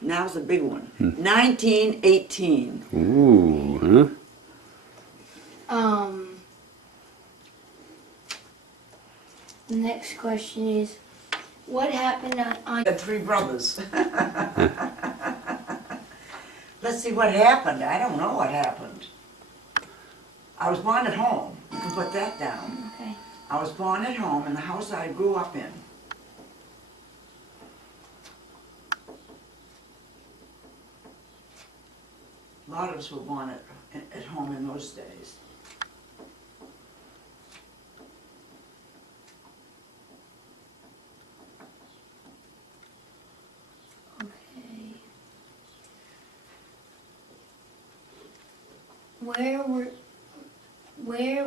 Now's the big one. 1918. Ooh, huh? The next question is, what happened on I had 3 brothers. Let's see what happened. I don't know what happened. I was born at home. You can put that down. Okay. I was born at home in the house I grew up in. A lot of us were born at home in those days. Okay. Where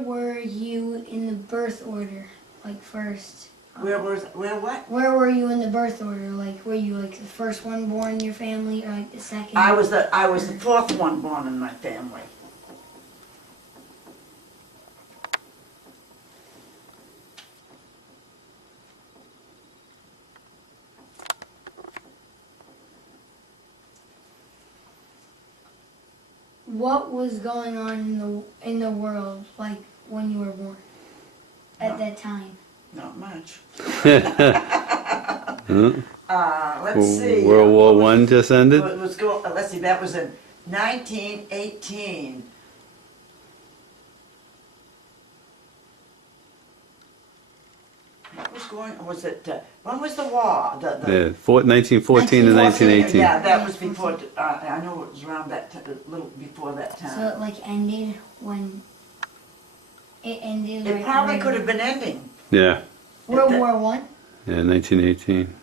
were you in the birth order? Like first? Where what? Where were you in the birth order? Like, were you like the first one born in your family, or like the second? I was the 4th one born in my family. What was going on in the world, like when you were born, at that time? Not much. Huh? Let's see. World War I just ended? Let's see, that was in 1918. What was going, was it, when was the war? Yeah, 1914 to 1918. Yeah, that was before, I know it was around that, a little before that time. So it like ended when it ended. It right probably when could have been ending. Yeah, World War One. yeah, 1918.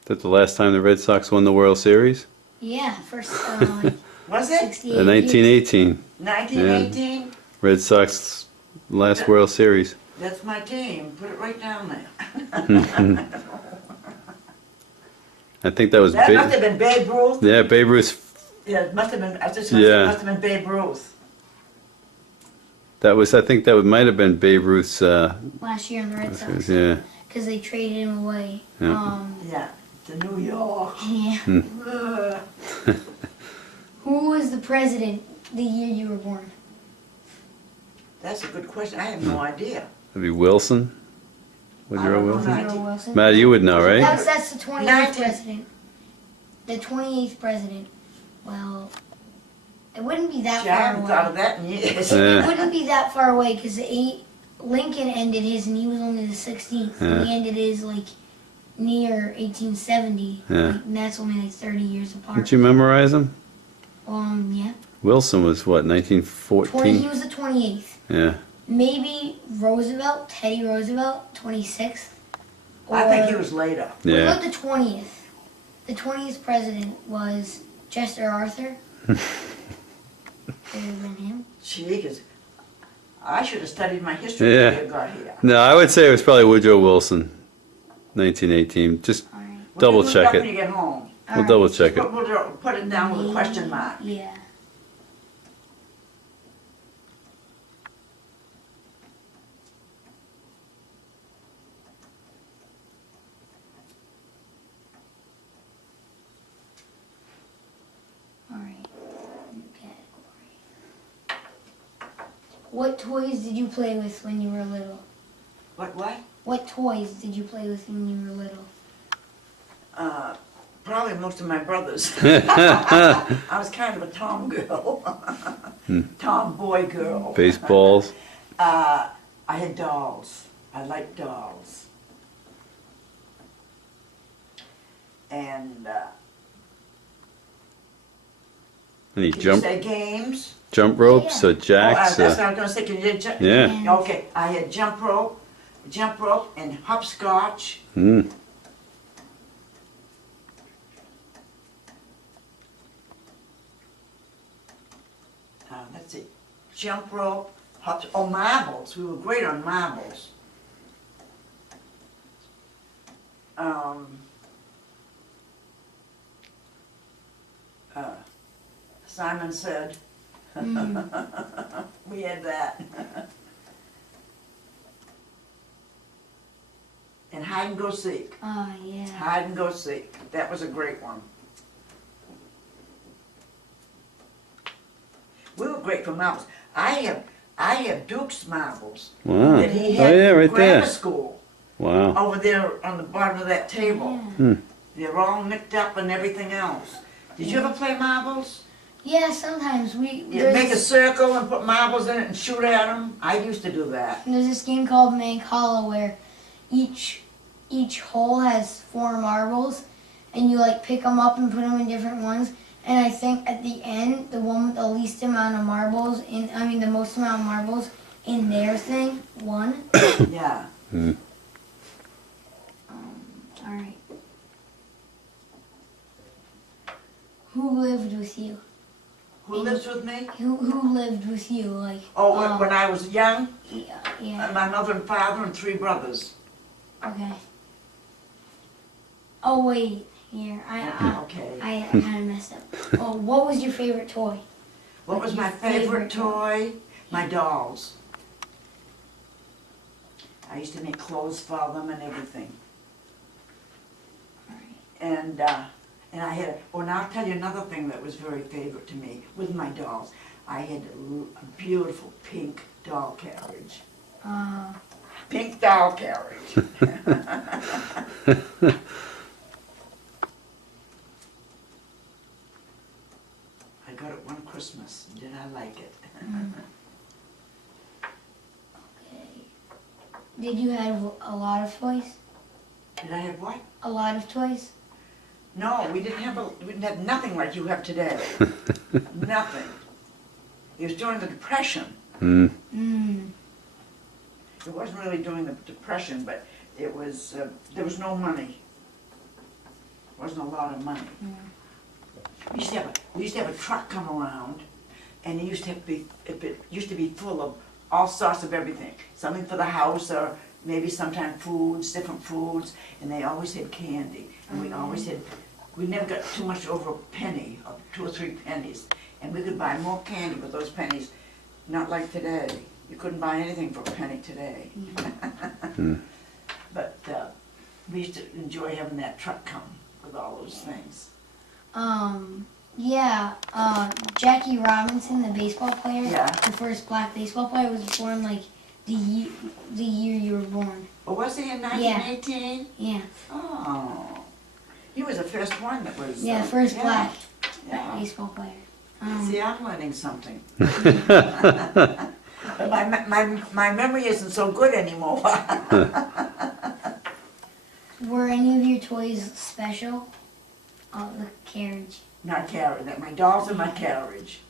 Is that the last time the Red Sox won the World Series? Yeah, first. Was it? 68 In 1918. 1918? Red Sox last World Series. That's my team. Put it right down there. I think that was That must have been Babe Ruth. Yeah, Babe Ruth. Yeah, it must have been. I just it must have been Babe Ruth. I think that might have been Babe Ruth's. Last year in the Red Sox. Yeah. Because they traded him away. Yeah. Yeah, to New York. Yeah. Ugh. Who was the president the year you were born? That's a good question. I have no idea. That'd be Wilson. Woodrow I don't know. Wilson. Woodrow Wilson. Matt, you would know, right? That's the 28th 19 president. The 28th president. Well, it wouldn't be that Gee, I far haven't thought of away. that in years. Yeah. It wouldn't be that far away because Lincoln ended his and he was only the 16th. Yeah. And he ended his like near 1870. Yeah. Like, and that's only like 30 years apart. Did you memorize them? Yeah. Wilson was what, 1914? He was the 28th. Yeah. Maybe Roosevelt, Teddy Roosevelt, 26th. I think he was later. What Yeah. about the 20th? The 20th president was Chester Arthur. Could have been him. Gee, 'cause I should have studied my history Yeah. before I got here. No, I would say it was probably Woodrow Wilson, 1918. Just All right. double We'll look it check up when it. you get home. All We'll right. double check it. Put it down with a question mark. Yeah. All right. New category. What toys did you play with when you were little? What? What toys did you play with when you were little? Probably most of my brothers. I was kind of a tom girl. Tomboy girl. Baseballs. I had dolls. I liked dolls. And Any did you jump say games? ropes or Oh, jacks? that's what I was going to say. Can you jump? Yeah. Okay, I had jump rope, and hopscotch. Mm. Let's see, jump rope, marbles. We were great on marbles. Simon said, We had that. And hide and go seek. Oh, yeah. Hide and go seek. That was a great one. We were great for marbles. I have Duke's marbles Wow. that he Oh had yeah, in right grammar there. school Wow. over there on the bottom of that table. Yeah. They're all nicked up and everything else. Did you ever play marbles? Yeah, sometimes You make a circle and put marbles in it and shoot at them? I used to do that. There's this game called Mancala where each hole has 4 marbles, and you like pick them up and put them in different ones. And I think at the end, the one with the least amount of marbles the most amount of marbles in their thing won. Yeah. All right. Who lived with you? Who lives with me? Who lived with you? Like. Oh, when I was young, Yeah. my mother and father and 3 brothers. Okay. Oh wait, here Okay. I kind of messed up. Oh, what was your favorite toy? What was my favorite toy? My dolls. I used to make clothes for them and everything. And I had, and I'll tell you another thing that was very favorite to me with my dolls. I had a beautiful pink doll carriage. Pink doll carriage. I got it one Christmas. Did I like it? Okay. Did you have a lot of toys? Did I have what? A lot of toys? No, we didn't have nothing like you have today. Nothing. It was during the Depression. It wasn't really during the Depression, but it was, there was no money. Wasn't a lot of money. We used to have a truck come around, and it used to be full of all sorts of everything. Something for the house, or maybe sometimes foods, different foods, and they always had candy. And we never got too much over a penny, or 2 or 3 pennies. And we could buy more candy with those pennies, not like today. You couldn't buy anything for a penny today. But we used to enjoy having that truck come with all those things. Jackie Robinson, the baseball player, Yeah. the first black baseball player, was born like the year you were born. Oh, was he in 1918? Yeah. Oh. He was the first one that was... Yeah, first black Yeah. baseball player. See, I'm learning something. But my memory isn't so good anymore. Were any of your toys special? Oh, the carriage. Not carriage, my dolls and my carriage.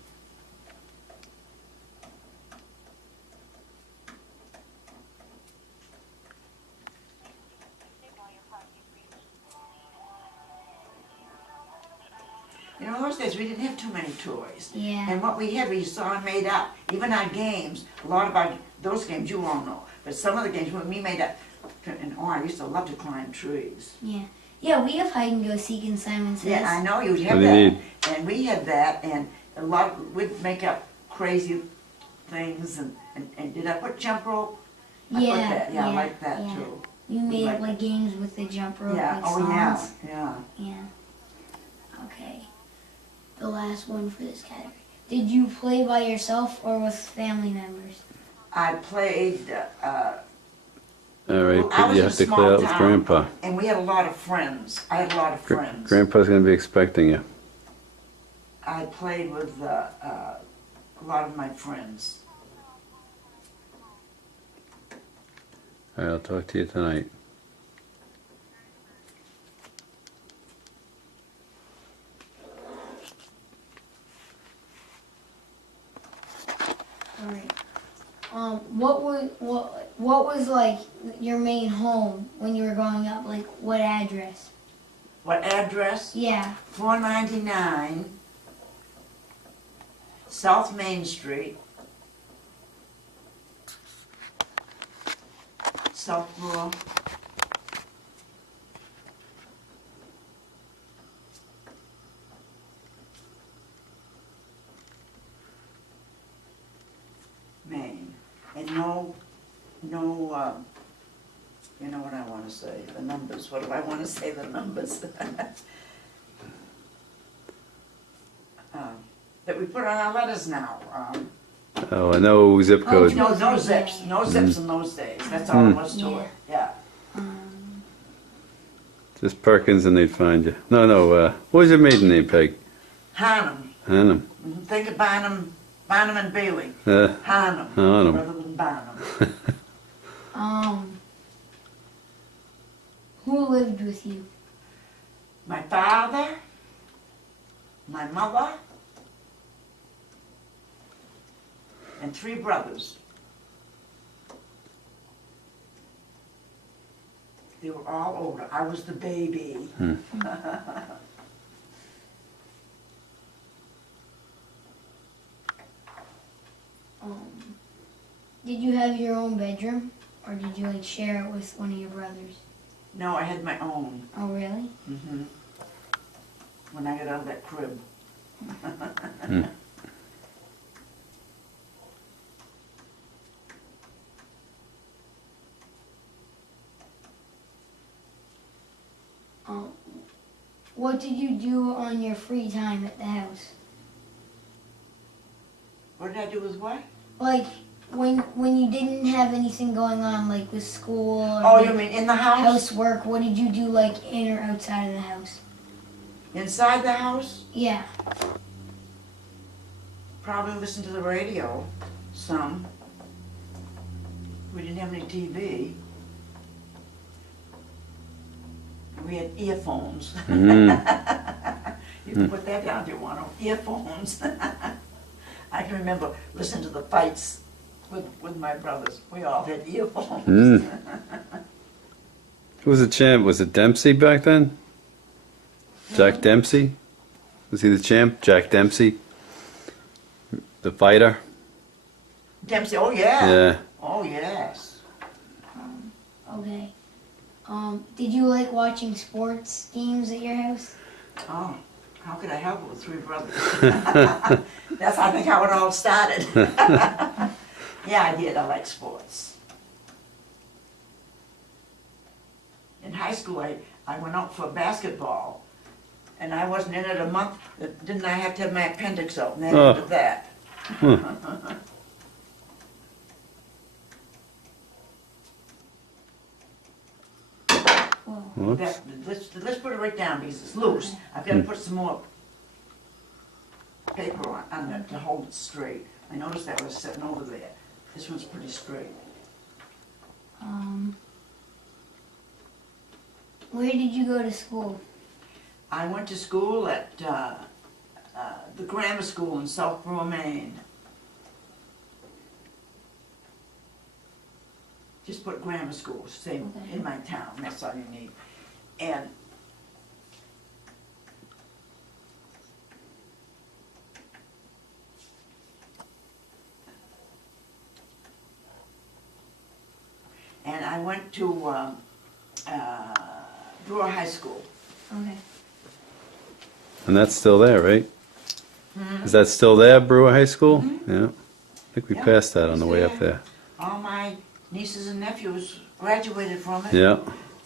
You know, those days we didn't have too many toys. Yeah. And what we had, we saw made up. Even our games, a lot of those games you all know, but some of the games we made up. And I used to love to climb trees. Yeah. Yeah, we have hide and go seek in Simon Says. Yeah, I know you'd have What do you that. And we had that, and we'd make up crazy things, and did I put jump rope? I put that. Yeah, I like that too. You made Like- like games with the jump rope, Yeah, like oh songs. yeah. Yeah. Okay. The last one for this category. Did you play by yourself or with family members? I played, All right, Well, I but was you in have to a small clear out with town. Grandpa. and we had a lot of friends. I had a lot of friends. Grandpa's gonna be expecting you. I played with a lot of my friends. All right, I'll talk to you tonight. All right. What was like your main home when you were growing up? Like what address? What address? Yeah. 499 South Main Street, Southborough. You know what I wanna say, the numbers, what do I wanna say, the numbers? That we put on our letters now. Oh, I know zip Oh, code. No, no zips, no zips in those days, that's all there was to it, yeah. Just Perkins and they'd find you. No, what was your maiden name, Peg? Harnum, Hannum. think of Barnum and Bailey, Uh, Harnum, Harnum. rather than Barnum. Who lived with you? My father, my mother, and 3 brothers. They were all older. I was the baby. Did you have your own bedroom, or did you like share it with one of your brothers? No, I had my own. Oh, really? When I got out of that crib. What did you do on your free time at the house? What did I do with what? Like when you didn't have anything going on, like with school or Oh, like, you mean in the house? housework? What did you do, like in or outside of the house? Inside the house? Yeah. Probably listen to the radio, some. We didn't have any TV. We had earphones. You can put that down if you want, earphones. I can remember listening to the fights with my brothers. We all had earphones. Who was the champ? Was it Dempsey back then? Jack Dempsey? Was he the champ? Jack Dempsey? The fighter? Dempsey, oh yeah. Yeah. Oh yes. Okay. Did you like watching sports games at your house? Oh, how could I help it with 3 brothers? That's, I think, how it all started. Yeah, I did. I like sports. In high school, I went out for basketball, and I wasn't in it a month. Didn't I have to have my appendix out? And then Oh. after that. Whoops. Let's put it right down because it's loose. I've got to put some more paper on it to hold it straight. I noticed that was sitting over there. This one's pretty straight. Where did you go to school? I went to school at the grammar school in Southborough, Maine. Just put grammar school, same Okay. in my town, that's all you need. And I went to Brewer High School. Okay. And that's still there, right? Is that still there, Brewer High School? Yeah. I think we Yeah, passed that on the it's way up there. there. All my nieces and nephews graduated from it. Yeah.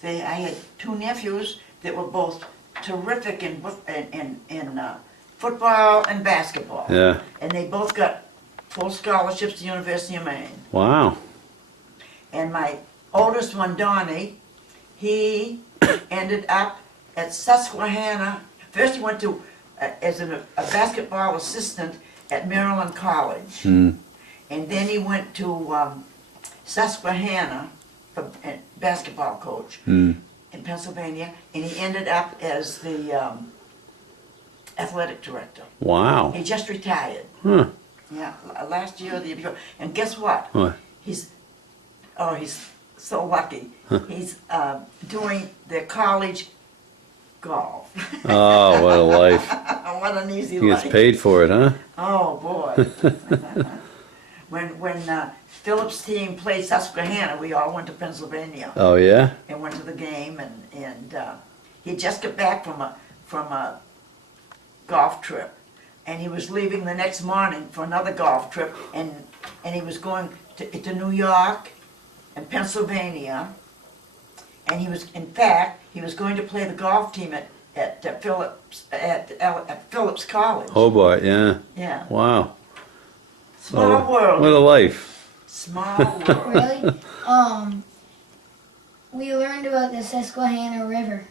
I had 2 nephews that were both terrific in football and basketball. Yeah. And they both got full scholarships to the University of Maine. Wow. And my oldest one, Donnie, he ended up at Susquehanna. First he went to as a basketball assistant at Maryland College. And then he went to Susquehanna, for basketball coach in Pennsylvania, and he ended up as the athletic director. Wow. He just retired. Huh. Yeah, last year or the year before. And guess what? What? He's so lucky. He's doing the college golf. Oh, what a life. What an easy He life. gets paid for it, huh? Oh, boy. When Philip's team played Susquehanna, we all went to Pennsylvania Oh, yeah? and went to the game, and he just got back from a golf trip, and he was leaving the next morning for another golf trip, and he was going to New York and Pennsylvania, And he was, in fact, he was going to play the golf team at Phillips College. Hobart, yeah. Yeah. Wow. Small world. What a life. Small world. Really? We learned about the Susquehanna River.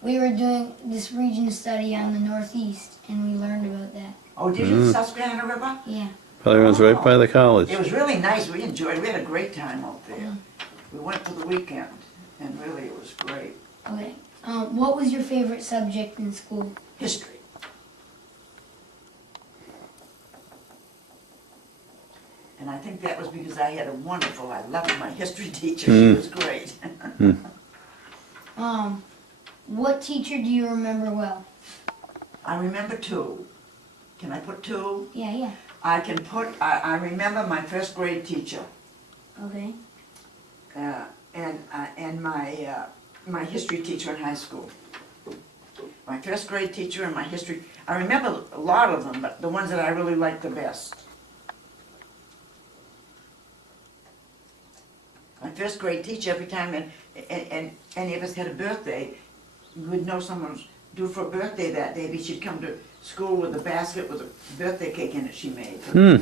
We were doing this region study on the Northeast, and we learned about that. Oh, did you, the Susquehanna River? Yeah. Probably runs right by the college. It was really nice. We enjoyed it. We had a great time out there. We went for the weekend, and really it was great. Okay. What was your favorite subject in school? History. And I think that was because I had I loved my history teacher. She was great. What teacher do you remember well? I remember two. Can I put two? Yeah. I remember my first grade teacher. Okay. And my history teacher in high school. My first grade teacher and my history, I remember a lot of them, but the ones that I really liked the best. My first grade teacher, every time and any of us had a birthday, we would know someone was due for a birthday that day, but she'd come to school with a basket with a birthday cake in it she made. Oh,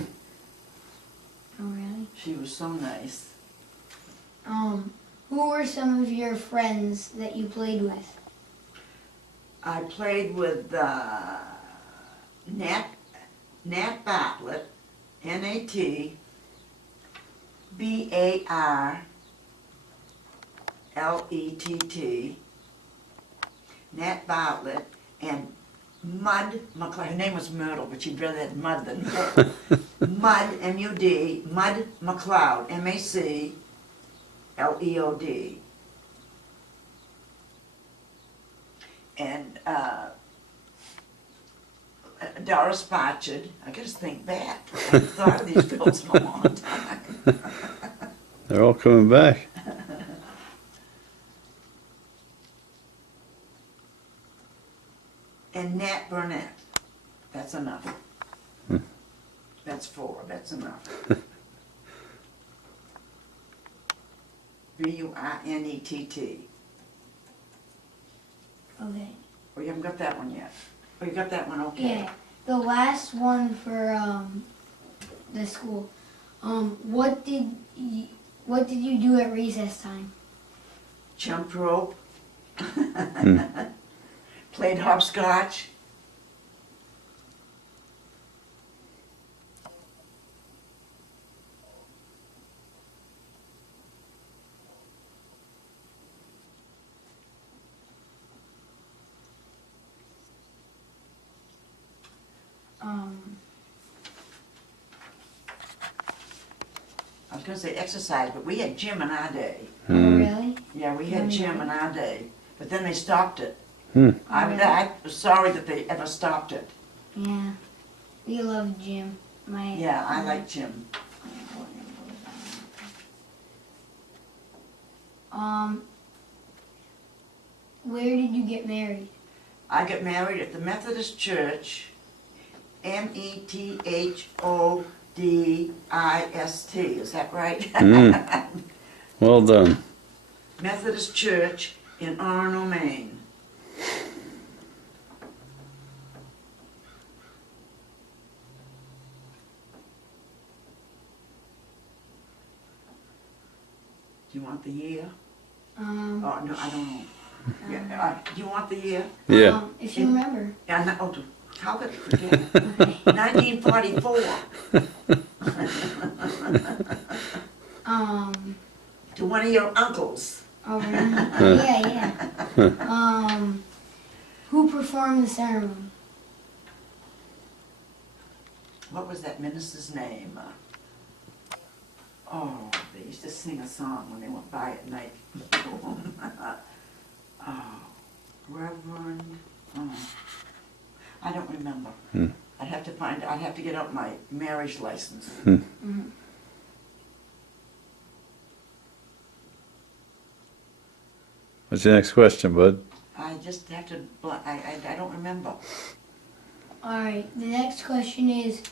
really? She was so nice. Who were some of your friends that you played with? I played with Nat Bartlett, N-A-T, B-A-R-L-E-T-T, Nat Bartlett, and Mud McLeod. Her name was Myrtle, but she'd rather have Mud than Myrtle. Mud, M-U-D, Mud McLeod, M-A-C-L-E-O-D. And Doris Barchard. I gotta think back. I thought of these girls for a long time. They're all coming back. And Nat Burnett. That's enough. That's four. That's enough. B-U-I-N-E-T-T. Okay. Oh, you haven't got that one yet. Oh, you got that one, okay. Yeah. The last one for the school. What did you do at recess time? Jumped rope. Played hopscotch. I was gonna say exercise, but we had gym in our day. Oh, really? Yeah, we had gym in our day, but then they stopped it. Really? I was sorry that they ever stopped it. Yeah. We love gym. Yeah, I like gym. Where did you get married? I got married at the Methodist Church, Methodist, is that right? Well done. Methodist Church in Orono, Maine. Do you want the year? Oh, no, I don't know. Yeah, do you want the year? Yeah. If you remember. Yeah, no, oh, how could I forget? Okay. 1944. To one of your uncles. Oh, really? Yeah. Who performed the ceremony? What was that minister's name? They used to sing a song when they went by at night. Reverend. I don't remember. I'd have to get out my marriage license. What's your next question, bud? I just have to, I don't remember. Alright, the next question is,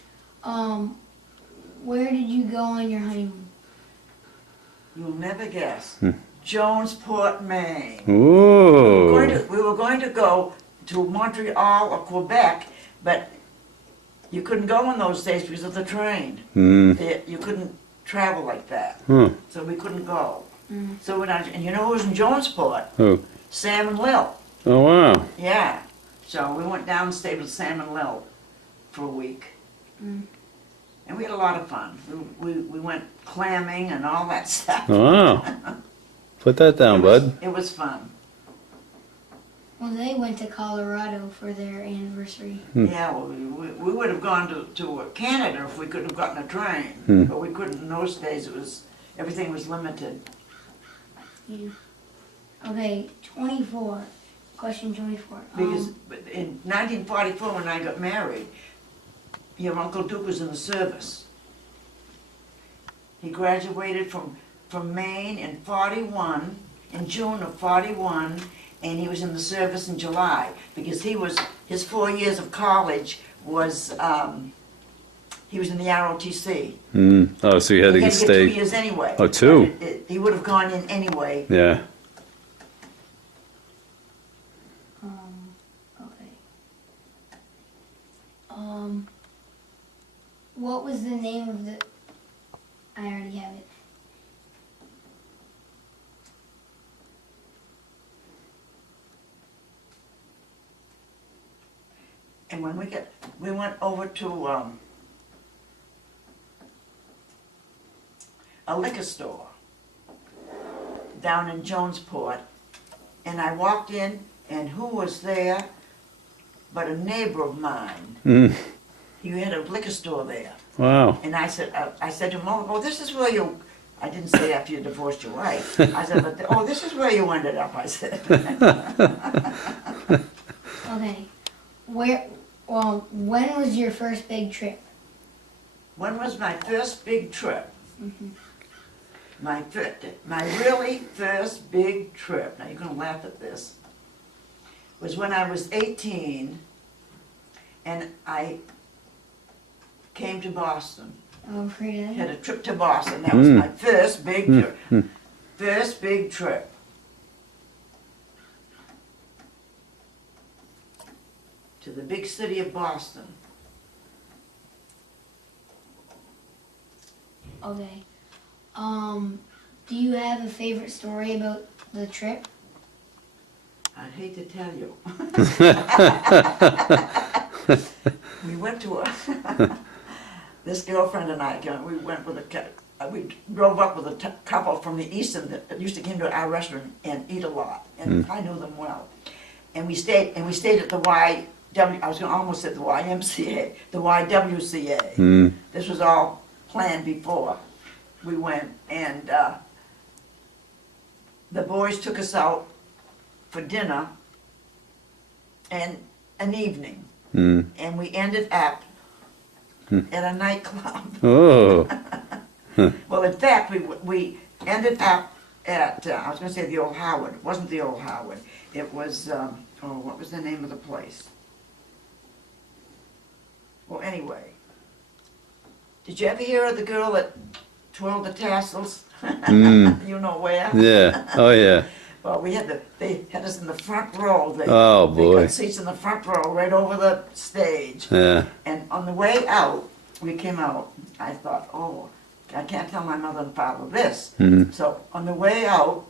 where did you go on your honeymoon? You'll never guess. Jonesport, Maine. Ooh. We were going to go to Montreal or Quebec, but you couldn't go in those days because of the train. Hmm. You couldn't travel like that, Huh. so we couldn't go. So we went out, and you know who was in Jonesport? Who? Sam and Lil. Oh, wow. Yeah. So we went down and stayed with Sam and Lil for a week. And we had a lot of fun. We went clamming and all that stuff. Wow. Put that down, bud. It was fun. Well, they went to Colorado for their anniversary. Yeah, well, we would have gone to Canada if we could have gotten a train. But we couldn't in those days. Everything was limited. Yeah. Okay, 24. Question 24. Because in 1944, when I got married, your Uncle Duke was in the service. He graduated from Maine in 41, in June of 41, and he was in the service in July, because his 4 years of college was, he was in the ROTC. Oh, so you had to He had to get 2 stay. years anyway. Oh, 2? He would have gone in anyway. Yeah. Okay. What was the name of the... I already have it. And when we went over to a liquor store down in Jonesport, and I walked in, and who was there but a neighbor of mine. Mm. He had a liquor store there, Wow. and I said to him, oh, this is where you. I didn't say after you divorced your wife. I said, oh, this is where you ended up. I said. Okay. When was your first big trip? When was my first big trip? My really first big trip, now you're going to laugh at this, was when I was 18 and I came to Boston. Oh, really? Had a trip to Boston. That was my first big trip. First big trip. To the big city of Boston. Okay. Do you have a favorite story about the trip? I'd hate to tell you. We went to this girlfriend and I, we went with we drove up with a couple from the Easton that used to come to our restaurant and eat a lot, and I knew them well. And we stayed at the I was going to almost say the YMCA, the YWCA. This was all planned before we went, and the boys took us out for dinner and an evening, and we ended up at a nightclub. Oh. Well, in fact, we ended up at, I was going to say the old Howard. It wasn't the old Howard. It was, what was the name of the place? Well, anyway, did you ever hear of the girl that twirled the tassels? You know where? Yeah. Oh, yeah. Well, they had us in the front row. Oh, They boy. got seats in the front row right over the stage. Yeah. And on the way out, we came out, I thought, oh, I can't tell my mother and father this. So on the way out,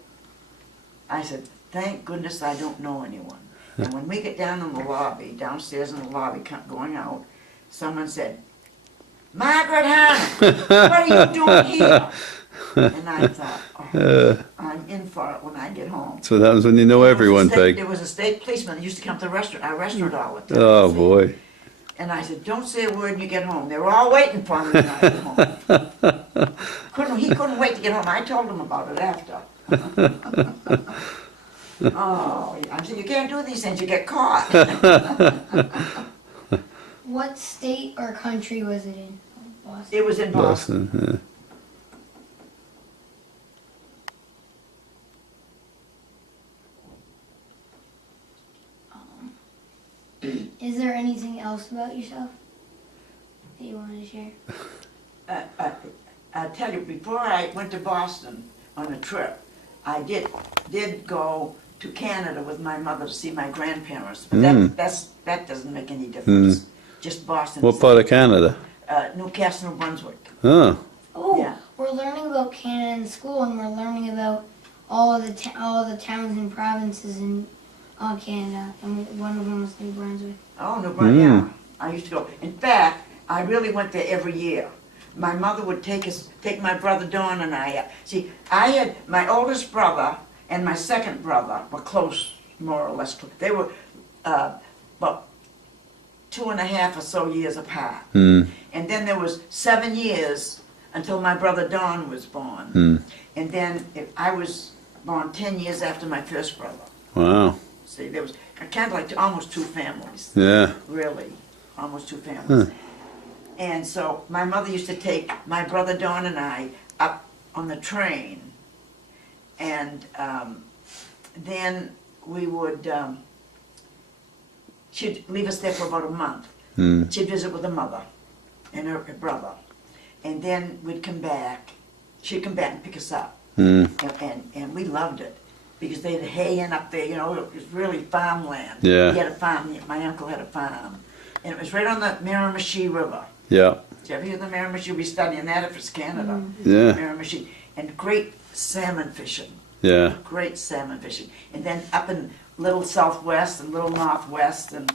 I said, thank goodness I don't know anyone. And when we get down in the lobby, downstairs in the lobby, going out, someone said, Margaret Hannah, what are you doing here? And I thought, oh, I'm in for it when I get home. That's what happens when you know everyone, Peg. There was a state policeman that used to come to our restaurant all the time. Oh, boy. And I said, don't say a word when you get home. They were all waiting for me when I get home. He couldn't wait to get home. I told him about it after. Oh, I said, you can't do these things. You get caught. What state or country was it in? Boston. It was in Boston. Boston. Is there anything else about yourself that you want to share? I tell you, before I went to Boston on a trip, I did go to Canada with my mother to see my grandparents, but that doesn't make any difference. Just Boston. What part of Canada? Newcastle, New Brunswick. Oh, Oh, Yeah. we're learning about Canada in school, and we're learning about all of the towns and provinces in Canada, and one of them was New Brunswick. Oh, New Brunswick, yeah. I used to go. In fact, I really went there every year. My mother would take my brother Don and I. See, I had my oldest brother and my second brother were close, more or less. They were about 2.5 or so years apart. And then there was 7 years until my brother Don was born. And then I was born 10 years after my first brother. wow. See, there was kind of like almost two families. Yeah. Really, almost two families. And so my mother used to take my brother Don and I up on the train, and then we would, she'd leave us there for about a month. She'd visit with her mother and her brother, and then we'd come back. She'd come back and pick us up, and we loved it. Because they had hay in up there, you know, it was really farmland. Yeah. He had a farm, my uncle had a farm. And it was right on the Miramichi River. Yeah. Did you ever hear the Miramichi? We'll be studying that if it's Canada. Yeah. Miramichi. And great salmon fishing. Yeah. Great salmon fishing. And then up in little southwest and little northwest and